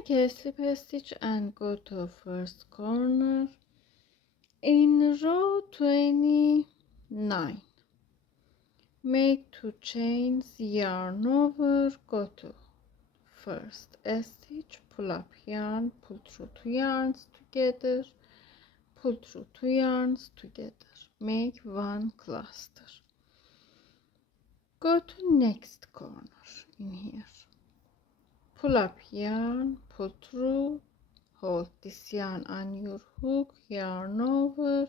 make a slip stitch and go to first corner. In row 29, make 2 chains, yarn over, go to first stitch, pull up yarn, pull through 2 yarns together, pull through 2 yarns together, make 1 cluster. Go to next corner in here, pull up yarn, pull through, hold this yarn on your hook, yarn over,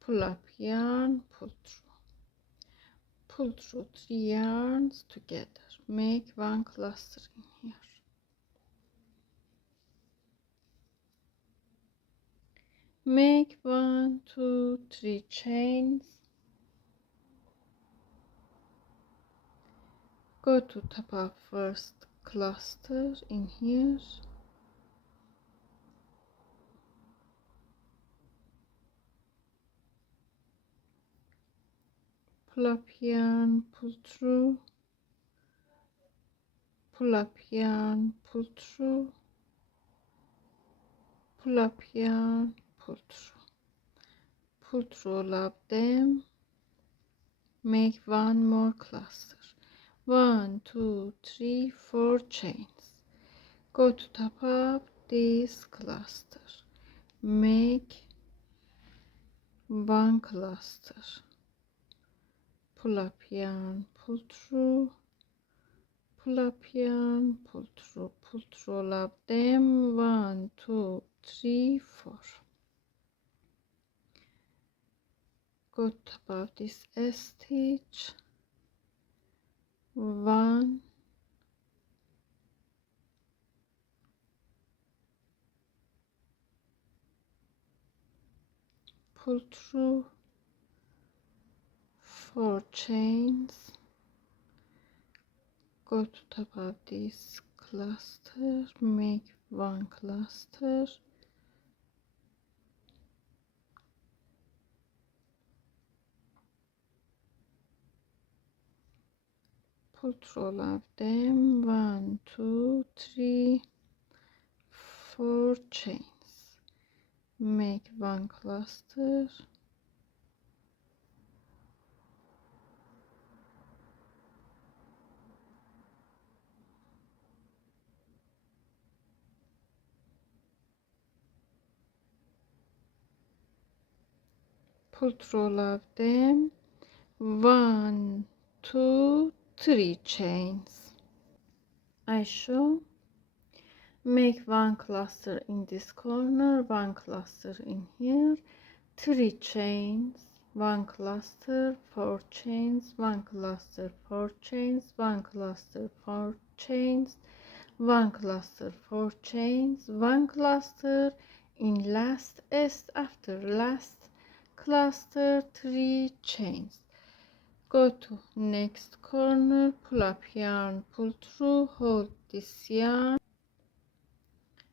pull up yarn, pull through 3 yarns together, make 1 cluster in here. Make 1, 2, 3 chains, go to top of first cluster in here, pull up yarn, pull through, pull up yarn, pull through, pull up yarn, pull through all of them, make 1 more cluster, 1, 2, 3, 4 chains, go to top of this cluster, make 1 cluster, pull up yarn, pull through, pull up yarn, pull through all of them, 1, 2, 3, 4. Go to top of this stitch, 1, pull through 4 chains, go to top of this cluster, make 1 cluster, pull through all of them, 1, 2, 3, 4 chains, make 1 cluster, pull through all of them, 1, 2, 3 chains. I show, make 1 cluster in this corner, 1 cluster in here, 3 chains, 1 cluster, 4 chains, 1 cluster, 4 chains, 1 cluster, 4 chains, 1 cluster, 4 chains, 1 cluster in last after last cluster, 3 chains. Go to next corner, pull up yarn, pull through, hold this yarn,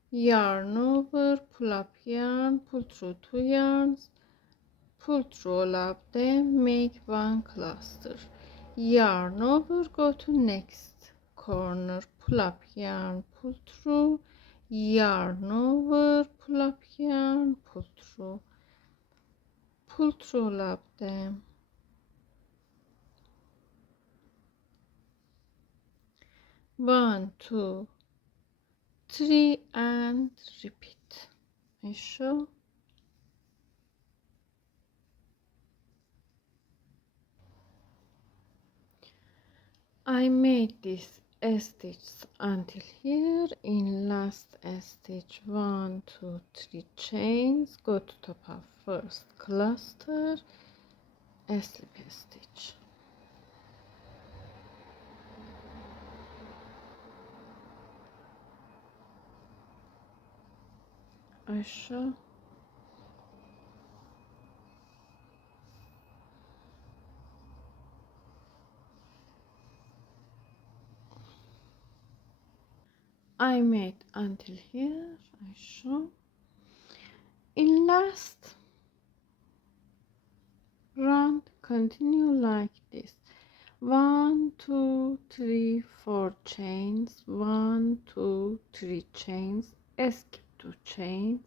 yarn over, pull up yarn, pull through 2 yarns, pull through all of them, make 1 cluster, yarn over, go to next corner, pull up yarn, pull through, yarn over, pull up yarn, pull through all of them, 1, 2, 3 and repeat. I show, I made this stitch until here. In last stitch, 1, 2, 3 chains, go to top of first cluster, a slip stitch, I show, I made until here. I show, in last round continue like this, 1 2 3 4 chains, 1 2 3 chains, skip 2 chains,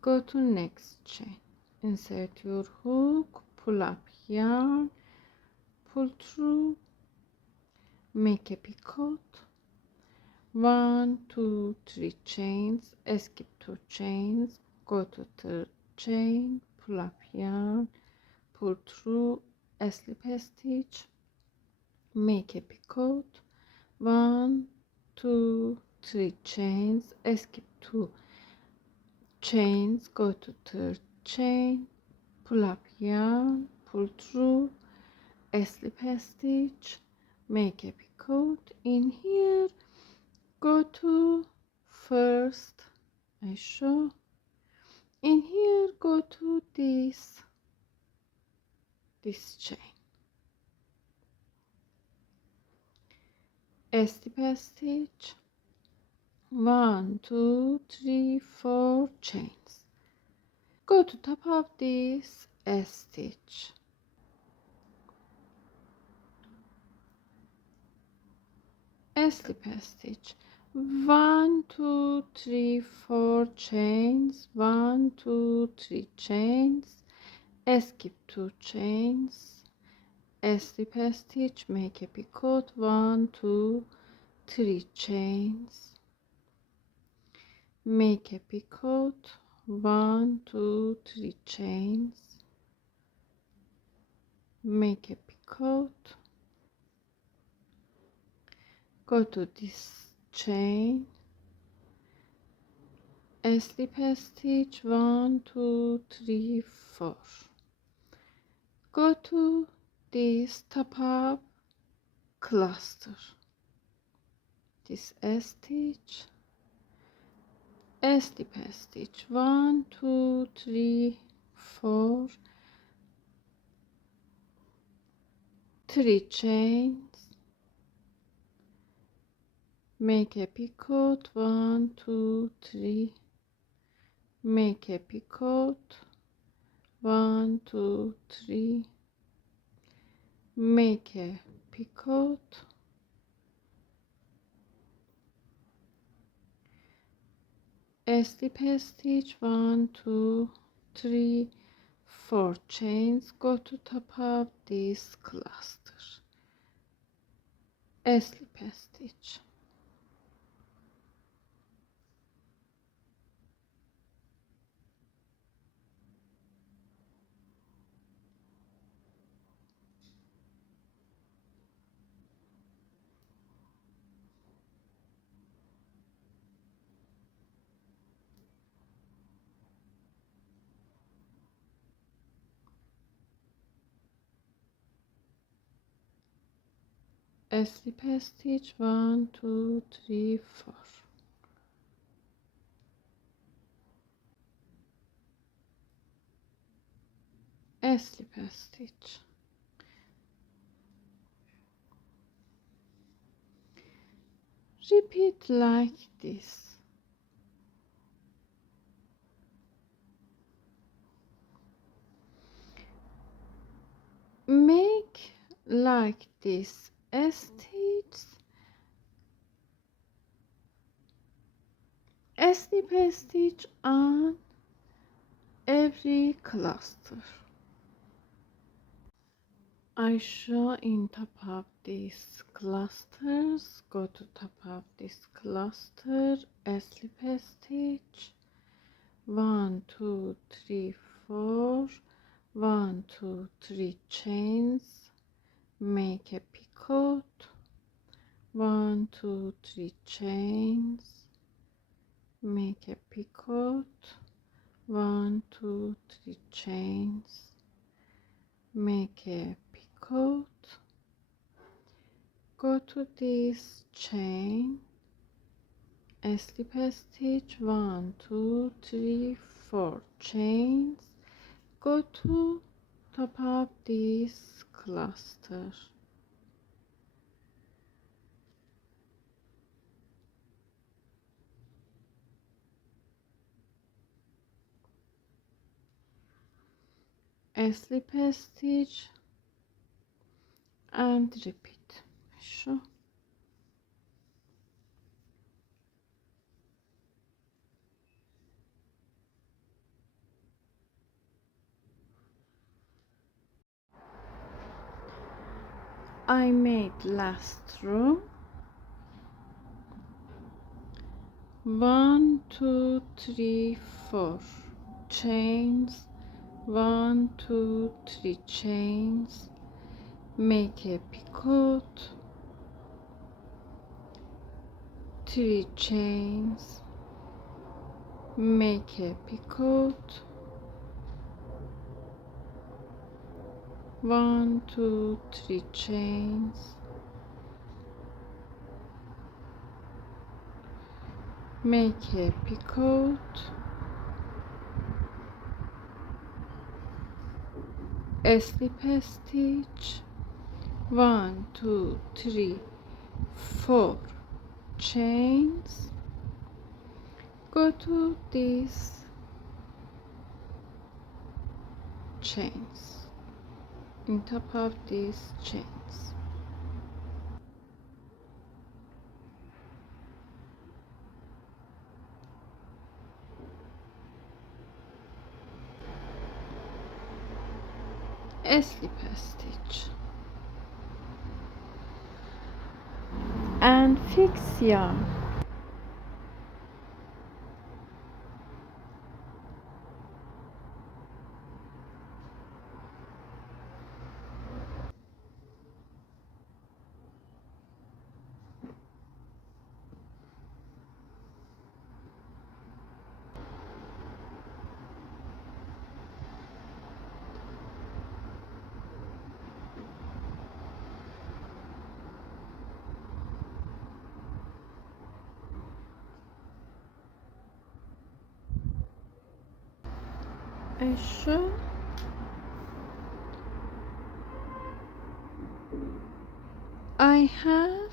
go to next chain, insert your hook, pull up yarn, pull through, make a picot, 1 2 3 chains, skip 2 chains, go to third chain, pull up yarn, pull through, a slip stitch, make a picot, 1 2 3 chains, skip 2 chains, go to third chain, pull up yarn, pull through, a slip stitch, make a picot. In here, go to first, I show, in here go to this chain, a slip stitch, 1 2 3 4 chains, go to top of this stitch, a slip stitch, 1 2 3 4 chains, 1 2 3 chains, skip 2 chains, a slip stitch, make a picot, 1 2 3 chains, make a picot, 1 2 3 chains, make a picot, go to this chain, a slip stitch, 1 2 3 4, go to this top of cluster, this stitch, a slip stitch, 1 2 3 4, 3 chains, make a picot, 1 2 3, make a picot, 1 2 3, make a picot, a slip stitch, 1 2 3 4 chains, go to top of this cluster, a slip stitch, a slip stitch, 1 2 3 4, a slip stitch, repeat like this, make like this stitch, a slip stitch on every cluster. I show in top of these clusters, go to top of this cluster, a slip stitch, 1 2 3 4, 1 2 3 chains, make a picot, 1 2 3 chains, make a picot, 1 2 3 chains, make a picot, go to this chain, a slip stitch, 1 2 3 4 chains, go to top of this cluster, a slip stitch and repeat. Şu. I made last row 1 2 3 4 chains, 1 2 3 chains, make a picot, 3 chains, make a picot, 1 2 3 chains, make a picot, a slip stitch, 1 2 3 4 chains, go to these chains, in top of these chains. A slip stitch and fix yarn. Şu. I have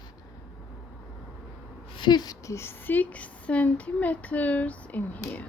56 centimeters in here.